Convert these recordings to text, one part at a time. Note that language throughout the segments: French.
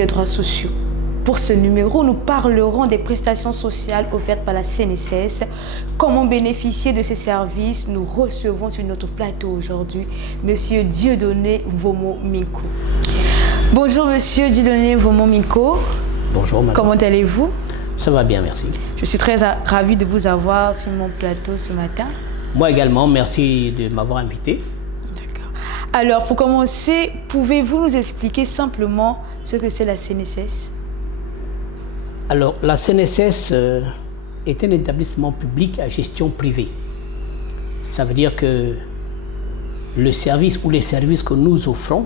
Les droits sociaux. Pour ce numéro, nous parlerons des prestations sociales offertes par la CNSS. Comment bénéficier de ces services? Nous recevons sur notre plateau aujourd'hui Monsieur Dieudonné Vomo-Minko. Bonjour Monsieur Dieudonné Vomo-Minko. Bonjour madame. Comment allez-vous? Ça va bien, merci. Je suis très ravie de vous avoir sur mon plateau ce matin. Moi également, merci de m'avoir invité. D'accord. Alors pour commencer, pouvez-vous nous expliquer simplement ce que c'est la CNSS? Alors, la CNSS est un établissement public à gestion privée. Ça veut dire que le service ou les services que nous offrons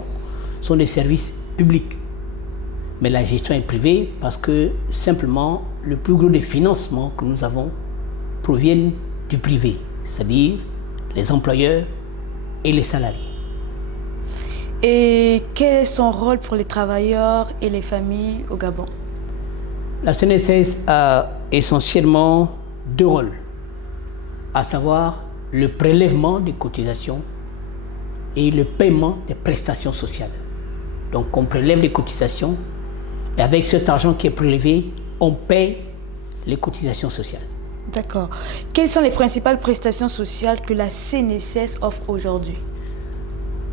sont des services publics. Mais la gestion est privée parce que simplement le plus gros des financements que nous avons proviennent du privé, c'est-à-dire les employeurs et les salariés. Et quel est son rôle pour les travailleurs et les familles au Gabon? La CNSS a essentiellement deux rôles, à savoir le prélèvement des cotisations et le paiement des prestations sociales. Donc on prélève les cotisations et avec cet argent qui est prélevé, on paie les cotisations sociales. D'accord. Quelles sont les principales prestations sociales que la CNSS offre aujourd'hui?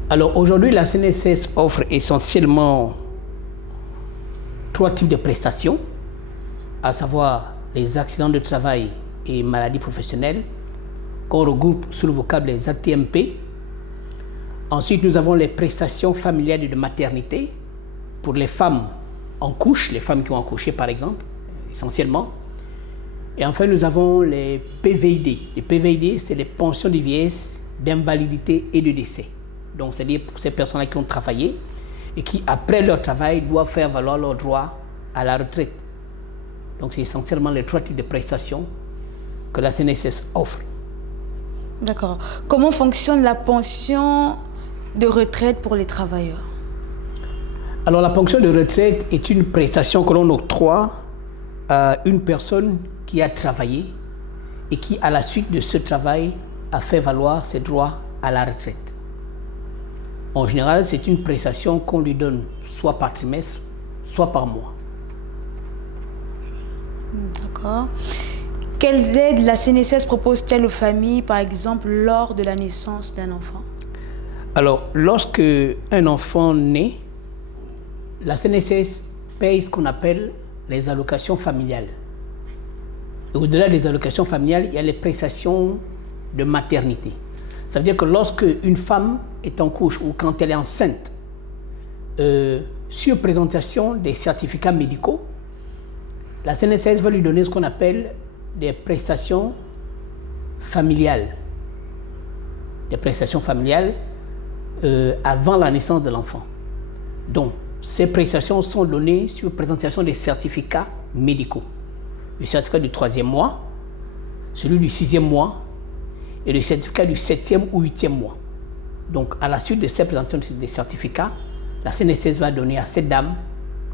Alors aujourd'hui, la CNSS offre essentiellement trois types de prestations, à savoir les accidents de travail et maladies professionnelles, qu'on regroupe sous le vocable les AT-MP. Ensuite, nous avons les prestations familiales et de maternité pour les femmes en couche, les femmes qui ont accouché par exemple, essentiellement. Et enfin, nous avons les PVID. Les PVID, c'est les pensions de vieillesse, d'invalidité et de décès. Donc, c'est-à-dire pour ces personnes-là qui ont travaillé et qui, après leur travail, doivent faire valoir leurs droits à la retraite. Donc, c'est essentiellement les trois types de prestations que la CNSS offre. D'accord. Comment fonctionne la pension de retraite pour les travailleurs? Alors, la pension de retraite est une prestation que l'on octroie à une personne qui a travaillé et qui, à la suite de ce travail, a fait valoir ses droits à la retraite. En général, c'est une prestation qu'on lui donne soit par trimestre, soit par mois. D'accord. Quelles aides la CNSS propose-t-elle aux familles, par exemple, lors de la naissance d'un enfant? Alors, lorsque un enfant naît, la CNSS paye ce qu'on appelle les allocations familiales. Et au-delà des allocations familiales, il y a les prestations de maternité. Ça veut dire que lorsque une femme est en couche ou quand elle est enceinte, sur présentation des certificats médicaux, la CNSS va lui donner ce qu'on appelle des prestations familiales. Des prestations familiales avant la naissance de l'enfant. Donc, ces prestations sont données sur présentation des certificats médicaux. Le certificat du 3e mois, celui du 6e mois et le certificat du 7e ou 8e mois. Donc, à la suite de ces présentations des certificats, la CNSS va donner à cette dame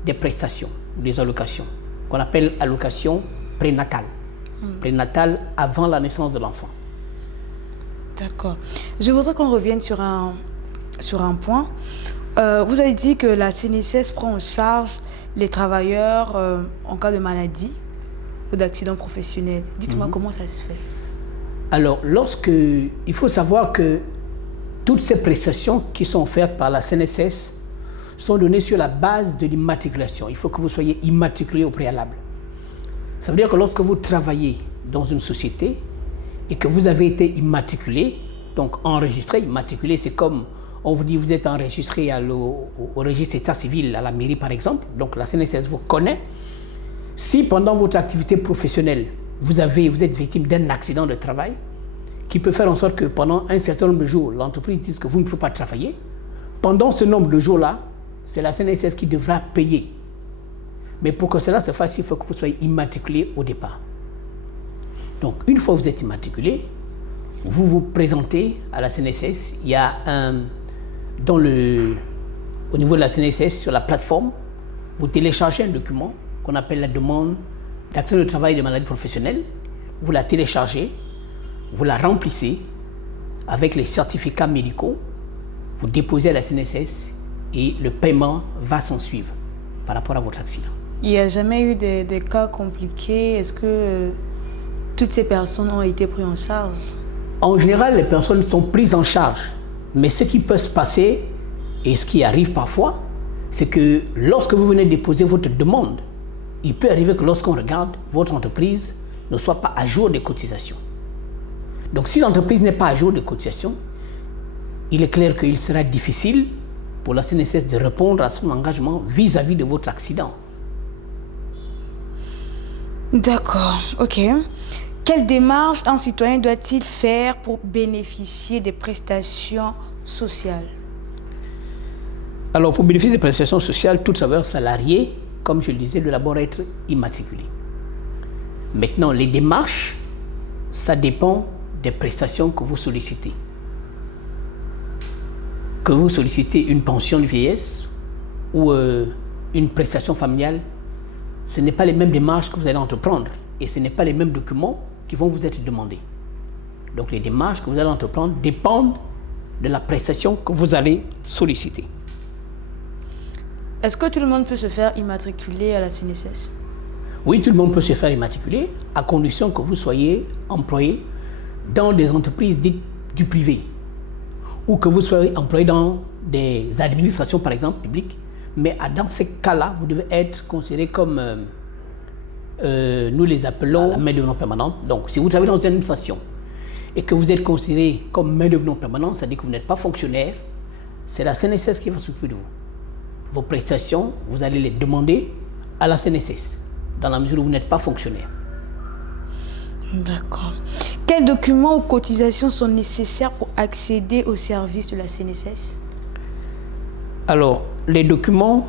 des prestations, des allocations, qu'on appelle allocation prénatale. Prénatale avant la naissance de l'enfant. D'accord. Je voudrais qu'on revienne sur un point. Vous avez dit que la CNSS prend en charge les travailleurs en cas de maladie ou d'accident professionnel. Dites-moi comment ça se fait. Alors, il faut savoir que toutes ces prestations qui sont offertes par la CNSS sont données sur la base de l'immatriculation. Il faut que vous soyez immatriculé au préalable. Ça veut dire que lorsque vous travaillez dans une société et que vous avez été immatriculé, donc enregistré, immatriculé, c'est comme on vous dit vous êtes enregistré au registre état civil à la mairie par exemple, donc la CNSS vous connaît. Si pendant votre activité professionnelle, vous êtes victime d'un accident de travail qui peut faire en sorte que pendant un certain nombre de jours, l'entreprise dise que vous ne pouvez pas travailler, pendant ce nombre de jours-là, c'est la CNSS qui devra payer. Mais pour que cela se fasse, il faut que vous soyez immatriculé au départ. Donc, une fois que vous êtes immatriculé, vous vous présentez à la CNSS. Il y a au niveau de la CNSS, sur la plateforme, vous téléchargez un document qu'on appelle la demande d'accès au travail et de maladie professionnelle. Vous la téléchargez, vous la remplissez avec les certificats médicaux, vous déposez à la CNSS et le paiement va s'en suivre. par rapport à votre accident. Il n'y a jamais eu des cas compliqués? Est-ce que toutes ces personnes ont été prises en charge? En général, les personnes sont prises en charge. Mais ce qui peut se passer, et ce qui arrive parfois, c'est que lorsque vous venez déposer votre demande, il peut arriver que lorsqu'on regarde, votre entreprise ne soit pas à jour des cotisations. Donc si l'entreprise n'est pas à jour des cotisations, il est clair qu'il sera difficile pour la CNSS de répondre à son engagement vis-à-vis de votre accident. D'accord, ok. Quelle démarche un citoyen doit-il faire pour bénéficier des prestations sociales? Alors, pour bénéficier des prestations sociales, tout travailleur salarié, comme je le disais, doit d'abord être immatriculé. Maintenant, les démarches, ça dépend des prestations que vous sollicitez. Que vous sollicitez une pension de vieillesse ou une prestation familiale, ce n'est pas les mêmes démarches que vous allez entreprendre et ce n'est pas les mêmes documents qui vont vous être demandés. Donc les démarches que vous allez entreprendre dépendent de la prestation que vous allez solliciter. Est-ce que tout le monde peut se faire immatriculer à la CNSS? Oui, tout le monde peut se faire immatriculer à condition que vous soyez employé dans des entreprises dites du privé ou que vous soyez employé dans des administrations, par exemple, publiques. Mais dans ces cas-là, vous devez être considéré comme, nous les appelons, la main-d'œuvre non permanente. Donc, si vous travaillez dans une administration et que vous êtes considéré comme main-d'œuvre non permanente, c'est-à-dire que vous n'êtes pas fonctionnaire, c'est la CNSS qui va s'occuper de vous. Vos prestations, vous allez les demander à la CNSS, dans la mesure où vous n'êtes pas fonctionnaire. D'accord. Quels documents ou cotisations sont nécessaires pour accéder au service de la CNSS? Alors, les documents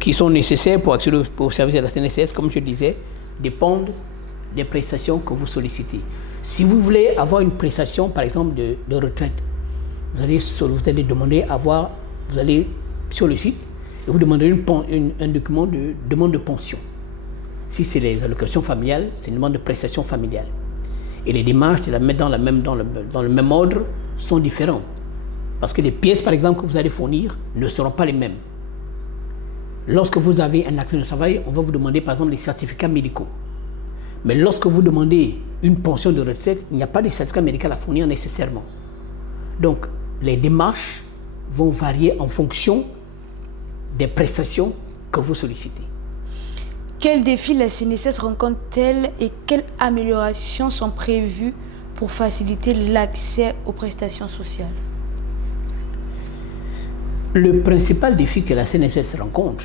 qui sont nécessaires pour accéder au service de la CNSS, comme je le disais, dépendent des prestations que vous sollicitez. Si vous voulez avoir une prestation, par exemple, de retraite, vous allez demander vous allez sur le site et vous demandez un document de demande de pension. Si c'est les allocations familiales, c'est une demande de prestation familiale. Et les démarches de la mettre dans le même ordre sont différentes. Parce que les pièces, par exemple, que vous allez fournir ne seront pas les mêmes. Lorsque vous avez un accident de travail, on va vous demander, par exemple, les certificats médicaux. Mais lorsque vous demandez une pension de retraite, il n'y a pas de certificat médical à fournir nécessairement. Donc, les démarches vont varier en fonction des prestations que vous sollicitez. Quels défis la CNSS rencontre-t-elle et quelles améliorations sont prévues pour faciliter l'accès aux prestations sociales? Le principal défi que la CNSS rencontre,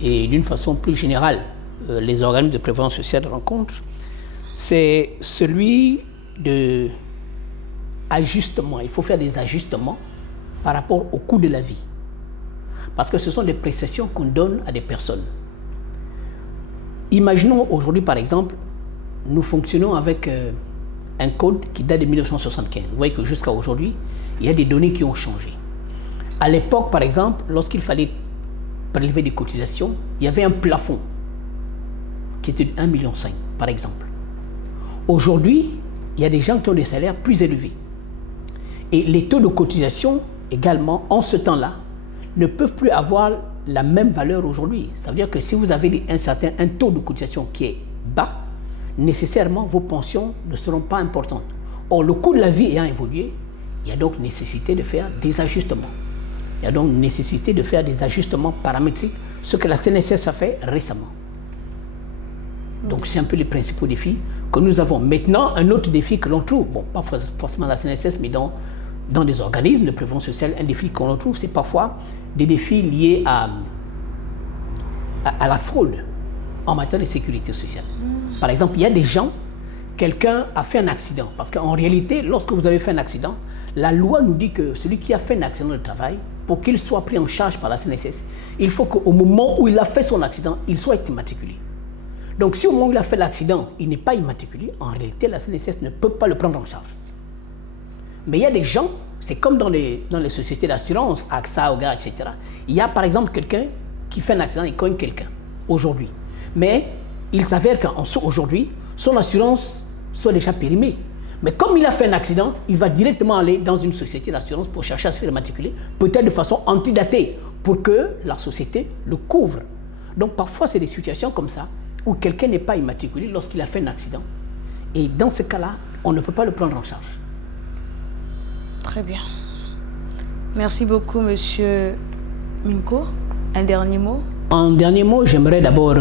et d'une façon plus générale, les organismes de prévoyance sociale rencontrent, c'est celui de ajustement. Il faut faire des ajustements par rapport au coût de la vie. Parce que ce sont des prestations qu'on donne à des personnes. Imaginons aujourd'hui, par exemple, nous fonctionnons avec un code qui date de 1975. Vous voyez que jusqu'à aujourd'hui, il y a des données qui ont changé. À l'époque, par exemple, lorsqu'il fallait prélever des cotisations, il y avait un plafond qui était de 1,5 million, par exemple. Aujourd'hui, il y a des gens qui ont des salaires plus élevés. Et les taux de cotisation, également, en ce temps-là, ne peuvent plus avoir la même valeur aujourd'hui. Ça veut dire que si vous avez un taux de cotisation qui est bas, nécessairement, vos pensions ne seront pas importantes. Or, le coût de la vie ayant évolué, il y a donc nécessité de faire des ajustements. Il y a donc nécessité de faire des ajustements paramétriques, ce que la CNSS a fait récemment. Donc, c'est un peu les principaux défis que nous avons. Maintenant, un autre défi que l'on trouve, bon, pas forcément la CNSS, mais dans des organismes de prévoyance sociale, un défi qu'on trouve, c'est parfois des défis liés à la fraude en matière de sécurité sociale. Par exemple, il y a des gens, quelqu'un a fait un accident. Parce qu'en réalité, lorsque vous avez fait un accident, la loi nous dit que celui qui a fait un accident de travail, pour qu'il soit pris en charge par la CNSS, il faut qu'au moment où il a fait son accident, il soit immatriculé. Donc si au moment où il a fait l'accident, il n'est pas immatriculé, en réalité, la CNSS ne peut pas le prendre en charge. Mais il y a des gens, c'est comme dans les sociétés d'assurance, AXA, OGA, etc. Il y a par exemple quelqu'un qui fait un accident, il cogne quelqu'un, aujourd'hui. Mais il s'avère qu'aujourd'hui, son assurance soit déjà périmée. Mais comme il a fait un accident, il va directement aller dans une société d'assurance pour chercher à se faire immatriculer, peut-être de façon antidatée, pour que la société le couvre. Donc parfois, c'est des situations comme ça où quelqu'un n'est pas immatriculé lorsqu'il a fait un accident. Et dans ce cas-là, on ne peut pas le prendre en charge. Très bien. Merci beaucoup, Monsieur Minko. Un dernier mot? En dernier mot, j'aimerais d'abord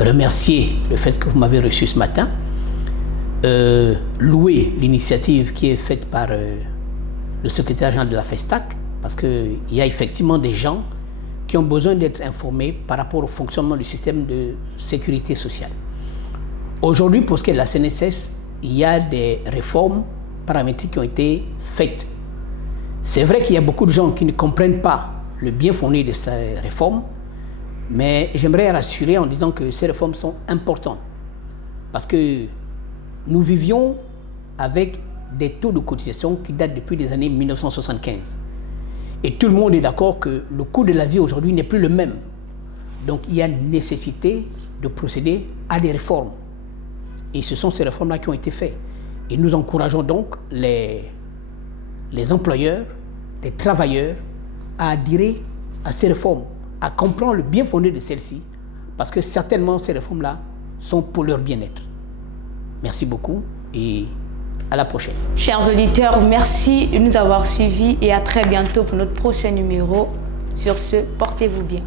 remercier le fait que vous m'avez reçu ce matin, louer l'initiative qui est faite par le secrétaire général de la FESTAC, parce qu'il y a effectivement des gens qui ont besoin d'être informés par rapport au fonctionnement du système de sécurité sociale. Aujourd'hui, pour ce qui est de la CNSS, il y a des réformes paramétriques qui ont été faites. C'est vrai qu'il y a beaucoup de gens qui ne comprennent pas le bien fondé de ces réformes, mais j'aimerais rassurer en disant que ces réformes sont importantes parce que nous vivions avec des taux de cotisation qui datent depuis les années 1975. Et tout le monde est d'accord que le coût de la vie aujourd'hui n'est plus le même. Donc il y a nécessité de procéder à des réformes. Et ce sont ces réformes-là qui ont été faites. Et nous encourageons donc les employeurs, les travailleurs à adhérer à ces réformes, à comprendre le bien fondé de celles-ci, parce que certainement ces réformes-là sont pour leur bien-être. Merci beaucoup et à la prochaine. Chers auditeurs, merci de nous avoir suivis et à très bientôt pour notre prochain numéro. Sur ce, portez-vous bien.